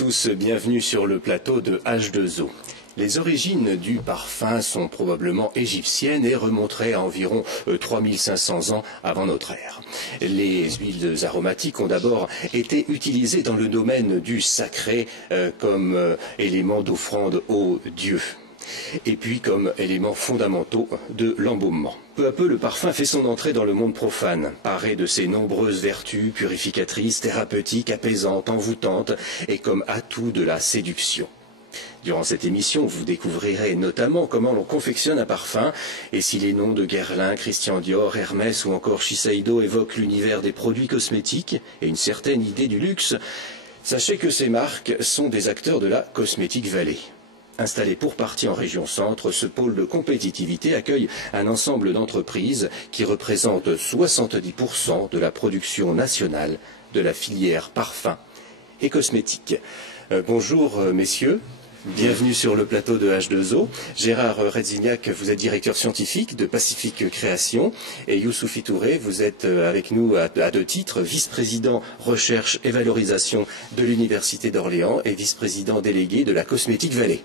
tous, bienvenue sur le plateau de H2O. Les origines du parfum sont probablement égyptiennes et remonteraient à environ 3500 ans avant notre ère. Les huiles aromatiques ont d'abord été utilisées dans le domaine du sacré comme élément d'offrande aux dieux et puis comme éléments fondamentaux de l'embaumement. Peu à peu, le parfum fait son entrée dans le monde profane, paré de ses nombreuses vertus purificatrices, thérapeutiques, apaisantes, envoûtantes et comme atout de la séduction. Durant cette émission, vous découvrirez notamment comment l'on confectionne un parfum et si les noms de Guerlain, Christian Dior, Hermès ou encore Shiseido évoquent l'univers des produits cosmétiques et une certaine idée du luxe, sachez que ces marques sont des acteurs de la Cosmetic Valley. Installé pour partie en région centre, ce pôle de compétitivité accueille un ensemble d'entreprises qui représentent 70% de la production nationale de la filière parfum et cosmétique. Bonjour messieurs. Bienvenue sur le plateau de H2O. Gérard Redzignac, vous êtes directeur scientifique de Pacific Création et Youssouphi Touré, vous êtes avec nous à deux titres, vice-président recherche et valorisation de l'Université d'Orléans et vice-président délégué de la Cosmetic Valley.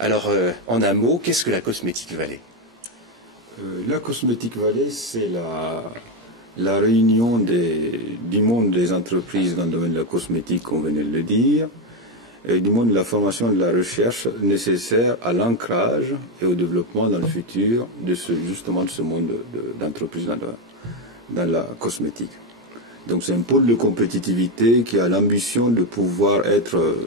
Alors, en un mot, qu'est-ce que la Cosmetic Valley? La Cosmetic Valley, c'est la réunion du monde des entreprises dans le domaine de la cosmétique, comme on venait de le dire, et du monde de la formation et de la recherche nécessaire à l'ancrage et au développement dans le futur de justement de ce monde d'entreprise dans la cosmétique. Donc c'est un pôle de compétitivité qui a l'ambition de pouvoir être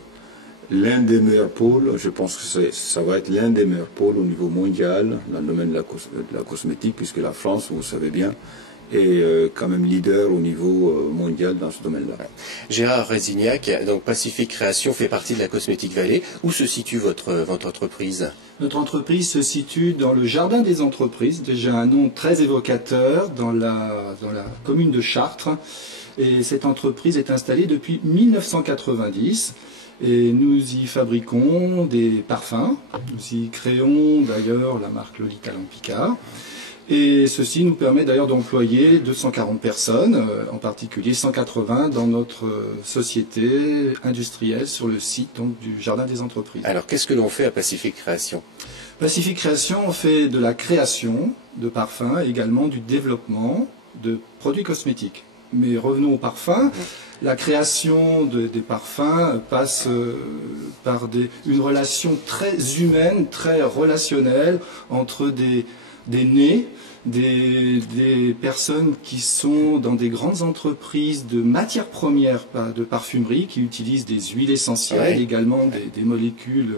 l'un des meilleurs pôles. Je pense que ça va être l'un des meilleurs pôles au niveau mondial dans le domaine de la cosmétique, puisque la France, vous savez bien, est quand même leader au niveau mondial dans ce domaine-là. Gérard Redzignac, donc Pacific Création fait partie de la Cosmetic Valley. Où se situe votre entreprise? Notre entreprise se situe dans le Jardin des Entreprises, déjà un nom très évocateur, dans la commune de Chartres. Et cette entreprise est installée depuis 1990. Et nous y fabriquons des parfums. Nous y créons d'ailleurs la marque Lolita Lampicard. Et ceci nous permet d'ailleurs d'employer 240 personnes, en particulier 180 dans notre société industrielle sur le site donc, du Jardin des Entreprises. Alors qu'est-ce que l'on fait à Pacific Création? Pacific Création, on fait de la création de parfums et également du développement de produits cosmétiques. Mais revenons aux parfums. La création des parfums passe par une relation très humaine, très relationnelle entre des nez, des personnes qui sont dans des grandes entreprises de matières premières de parfumerie, qui utilisent des huiles essentielles, également des molécules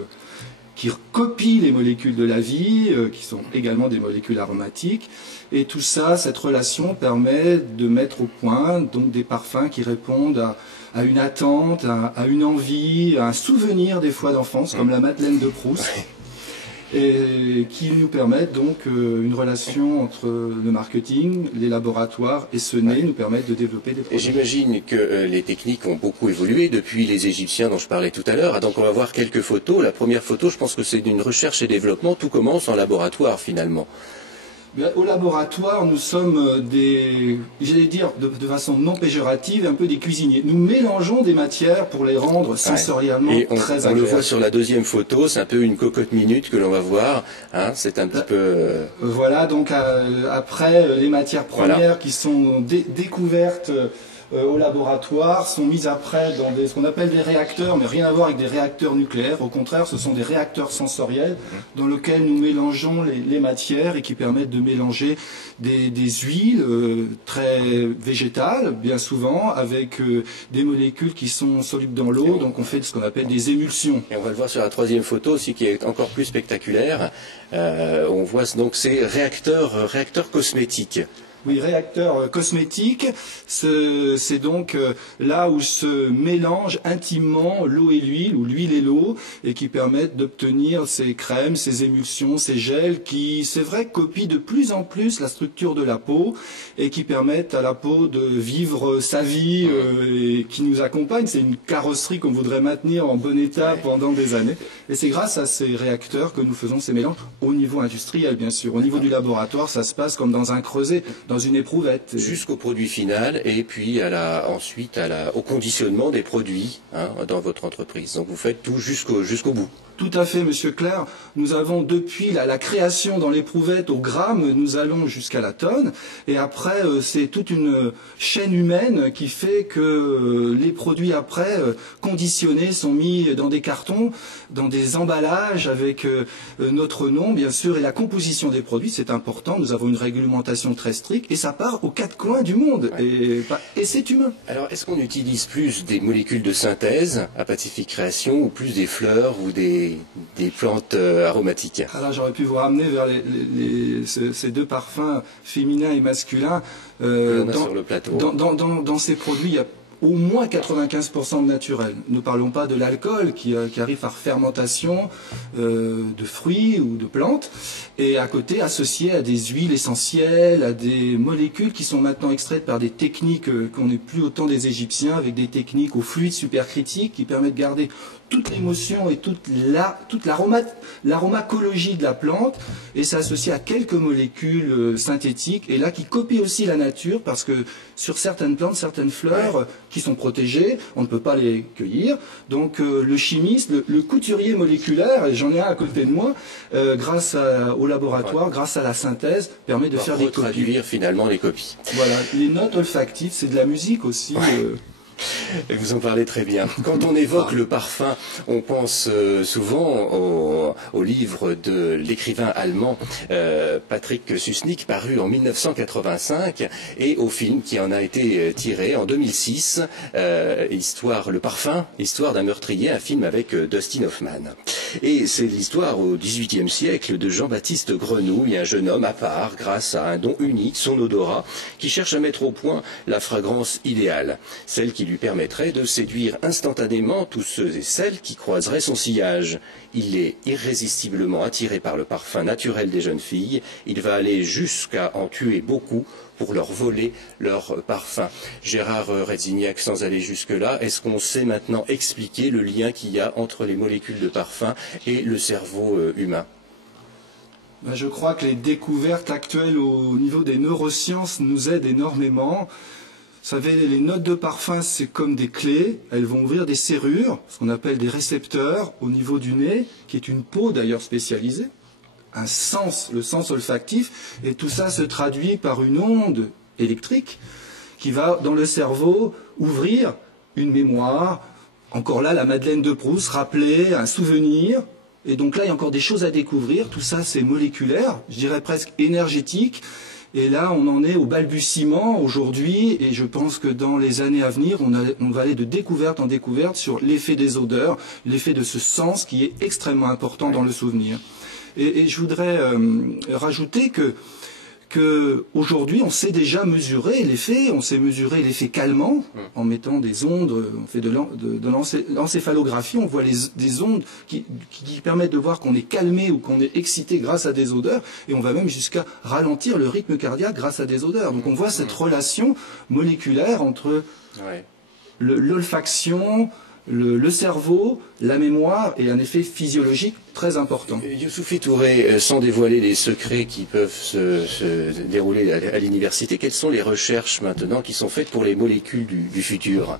qui copient les molécules de la vie, qui sont également des molécules aromatiques. Et tout ça, cette relation permet de mettre au point donc, des parfums qui répondent à une attente, à une envie, à un souvenir des fois d'enfance, comme la Madeleine de Proust. Et qui nous permettent donc une relation entre le marketing, les laboratoires et ce nez nous permettent de développer des produits. J'imagine que les techniques ont beaucoup évolué depuis les Égyptiens dont je parlais tout à l'heure. Donc on va voir quelques photos. La première photo, je pense que c'est d'une recherche et développement. Tout commence en laboratoire finalement. Au laboratoire, nous sommes j'allais dire de façon non péjorative, un peu des cuisiniers. Nous mélangeons des matières pour les rendre sensoriellement très agréables. On le voit sur la deuxième photo, c'est un peu une cocotte minute que l'on va voir. Hein, c'est un petit peu... Voilà, donc après, les matières premières qui sont découvertes au laboratoire sont mises après dans ce qu'on appelle des réacteurs, mais rien à voir avec des réacteurs nucléaires. Au contraire, ce sont des réacteurs sensoriels dans lesquels nous mélangeons les matières et qui permettent de mélanger des huiles très végétales, bien souvent, avec des molécules qui sont solubles dans l'eau. Donc on fait ce qu'on appelle des émulsions. Et on va le voir sur la troisième photo aussi, qui est encore plus spectaculaire. On voit donc ces réacteurs cosmétiques. Oui, réacteur cosmétique, c'est donc là où se mélangent intimement l'eau et l'huile, ou l'huile et l'eau, et qui permettent d'obtenir ces crèmes, ces émulsions, ces gels qui, c'est vrai, copient de plus en plus la structure de la peau et qui permettent à la peau de vivre sa vie et qui nous accompagne. C'est une carrosserie qu'on voudrait maintenir en bon état pendant des années. Et c'est grâce à ces réacteurs que nous faisons ces mélanges au niveau industriel, bien sûr. Au niveau du laboratoire, ça se passe comme dans un creuset. dans une éprouvette. Jusqu'au produit final et puis ensuite au conditionnement des produits dans votre entreprise. Donc vous faites tout jusqu'au bout. Tout à fait, Monsieur Clerc. Nous avons depuis la création dans l'éprouvette au gramme, nous allons jusqu'à la tonne. Et après, c'est toute une chaîne humaine qui fait que les produits après conditionnés sont mis dans des cartons, dans des emballages avec notre nom, bien sûr, et la composition des produits, c'est important. Nous avons une réglementation très stricte et ça part aux quatre coins du monde. Ouais. Et c'est humain. Alors, est-ce qu'on utilise plus des molécules de synthèse à Pacific Création ou plus des fleurs ou des plantes aromatiques? Alors j'aurais pu vous ramener vers ces deux parfums féminins et masculins. Sur le plateau. Dans ces produits, il y a au moins 95% de naturel. Ne parlons pas de l'alcool qui arrive par fermentation de fruits ou de plantes, et à côté associé à des huiles essentielles, à des molécules qui sont maintenant extraites par des techniques qu'on n'est plus autant des Égyptiens, avec des techniques au fluide supercritique qui permettent de garder toute l'émotion et toute l'aromacologie de la plante, et c'est associé à quelques molécules synthétiques, et là qui copient aussi la nature, parce que sur certaines plantes, certaines fleurs qui sont protégées, on ne peut pas les cueillir. Donc le chimiste, le couturier moléculaire, et j'en ai un à côté de moi, grâce au laboratoire, grâce à la synthèse, permet de faire des copies. Traduire finalement les copies. Voilà, les notes olfactives, c'est de la musique aussi. Et vous en parlez très bien. Quand on évoque le parfum, on pense souvent au livre de l'écrivain allemand Patrick Sussnick, paru en 1985, et au film qui en a été tiré en 2006, Le parfum, histoire d'un meurtrier, un film avec Dustin Hoffman. Et c'est l'histoire au XVIIIe siècle de Jean-Baptiste Grenouille, un jeune homme à part, grâce à un don unique, son odorat, qui cherche à mettre au point la fragrance idéale, celle qui lui permettrait de séduire instantanément tous ceux et celles qui croiseraient son sillage. Il est irrésistiblement attiré par le parfum naturel des jeunes filles. Il va aller jusqu'à en tuer beaucoup pour leur voler leur parfum. Gérard Rezignac, sans aller jusque-là, est-ce qu'on sait maintenant expliquer le lien qu'il y a entre les molécules de parfum et le cerveau humain ? Je crois que les découvertes actuelles au niveau des neurosciences nous aident énormément. Vous savez, les notes de parfum, c'est comme des clés. Elles vont ouvrir des serrures, ce qu'on appelle des récepteurs, au niveau du nez, qui est une peau d'ailleurs spécialisée, un sens, le sens olfactif, et tout ça se traduit par une onde électrique qui va, dans le cerveau, ouvrir une mémoire. Encore là, la Madeleine de Proust, rappeler un souvenir. Et donc là, il y a encore des choses à découvrir. Tout ça, c'est moléculaire, je dirais presque énergétique. Et là, on en est au balbutiement aujourd'hui, et je pense que dans les années à venir, on va aller de découverte en découverte sur l'effet des odeurs, l'effet de ce sens qui est extrêmement important dans le souvenir. Et je voudrais rajouter que aujourd'hui, on sait déjà mesurer l'effet, on sait mesurer l'effet calmant en mettant des ondes, on fait de l'encéphalographie, on voit des ondes qui permettent de voir qu'on est calmé ou qu'on est excité grâce à des odeurs, et on va même jusqu'à ralentir le rythme cardiaque grâce à des odeurs. Donc on voit cette relation moléculaire entre l'olfaction, le cerveau, la mémoire, et un effet physiologique très important. Youssouphi Touré, sans dévoiler les secrets qui peuvent se dérouler à l'université, quelles sont les recherches maintenant qui sont faites pour les molécules du futur ?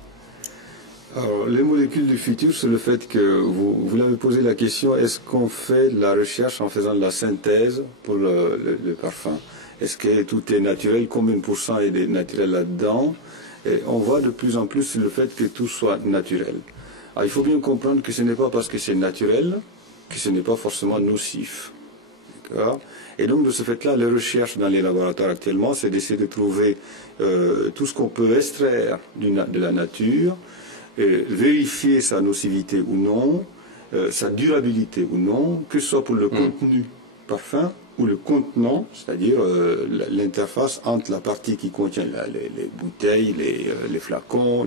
Alors, les molécules du futur, c'est le fait que vous l'avez posé la question, est-ce qu'on fait de la recherche en faisant de la synthèse pour le parfum? Est-ce que tout est naturel? Combien de pourcents est naturel là-dedans? Et on voit de plus en plus le fait que tout soit naturel. Alors, il faut bien comprendre que ce n'est pas parce que c'est naturel que ce n'est pas forcément nocif. Et donc, de ce fait-là, les recherches dans les laboratoires actuellement, c'est d'essayer de trouver tout ce qu'on peut extraire de la nature, vérifier sa nocivité ou non, sa durabilité ou non, que ce soit pour le contenu parfum ou le contenant, c'est-à-dire l'interface entre la partie qui contient les bouteilles, les flacons,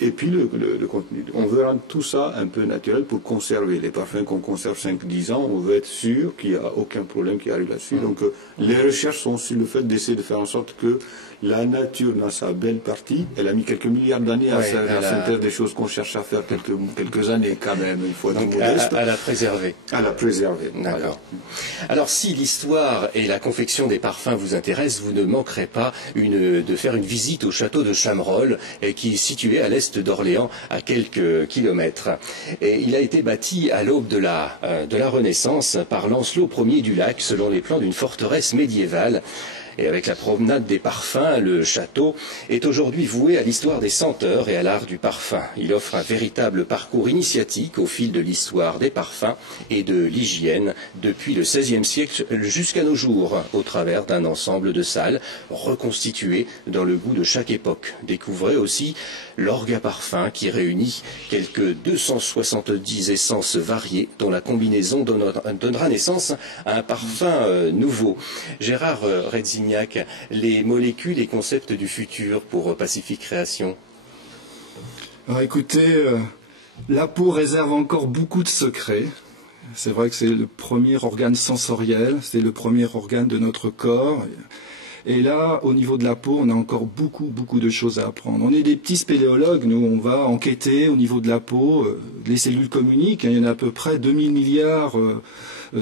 et puis le contenu. On veut rendre tout ça un peu naturel pour conserver. Les parfums qu'on conserve 5-10 ans, on veut être sûr qu'il n'y a aucun problème qui arrive là-dessus. Donc les recherches sont sur le fait d'essayer de faire en sorte que la nature, dans sa belle partie, elle a mis quelques milliards d'années à faire la synthèse des choses qu'on cherche à faire quelques années quand même. Il faut être modeste. À la préserver. À la préserver. D'accord. Alors, si l'histoire et la confection des parfums vous intéressent, vous ne manquerez pas de faire une visite au château de Chamerolles, qui est situé à l'est d'Orléans, à quelques kilomètres. Et il a été bâti à l'aube de la Renaissance par Lancelot Ier du Lac, selon les plans d'une forteresse médiévale. Et avec la promenade des parfums, le château est aujourd'hui voué à l'histoire des senteurs et à l'art du parfum. Il offre un véritable parcours initiatique au fil de l'histoire des parfums et de l'hygiène depuis le XVIe siècle jusqu'à nos jours, au travers d'un ensemble de salles reconstituées dans le goût de chaque époque. Découvrez aussi l'orgue à parfum qui réunit quelques 270 essences variées dont la combinaison donnera naissance à un parfum nouveau. Gérard Redzignac, les molécules et concepts du futur pour Pacific Création. Alors écoutez, la peau réserve encore beaucoup de secrets. C'est vrai que c'est le premier organe sensoriel, c'est le premier organe de notre corps. Et là, au niveau de la peau, on a encore beaucoup de choses à apprendre. On est des petits spéléologues, nous, on va enquêter au niveau de la peau. Les cellules communiquent, il y en a à peu près 2000 milliards,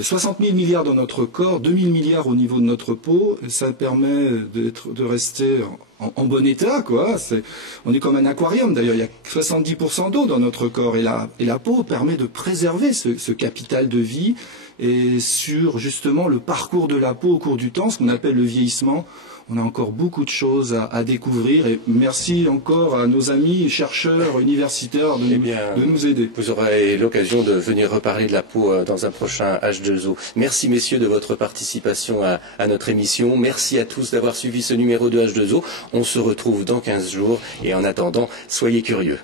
60 000 milliards dans notre corps, 2000 milliards au niveau de notre peau. Ça permet de rester en bon état, quoi. On est comme un aquarium, d'ailleurs. Il y a 70% d'eau dans notre corps. Et la peau permet de préserver ce capital de vie. Et sur justement le parcours de la peau au cours du temps, ce qu'on appelle le vieillissement, on a encore beaucoup de choses à découvrir. Et merci encore à nos amis chercheurs universitaires de nous aider. Vous aurez l'occasion de venir reparler de la peau dans un prochain H2O. Merci messieurs de votre participation à notre émission. Merci à tous d'avoir suivi ce numéro de H2O. On se retrouve dans 15 jours et en attendant, soyez curieux.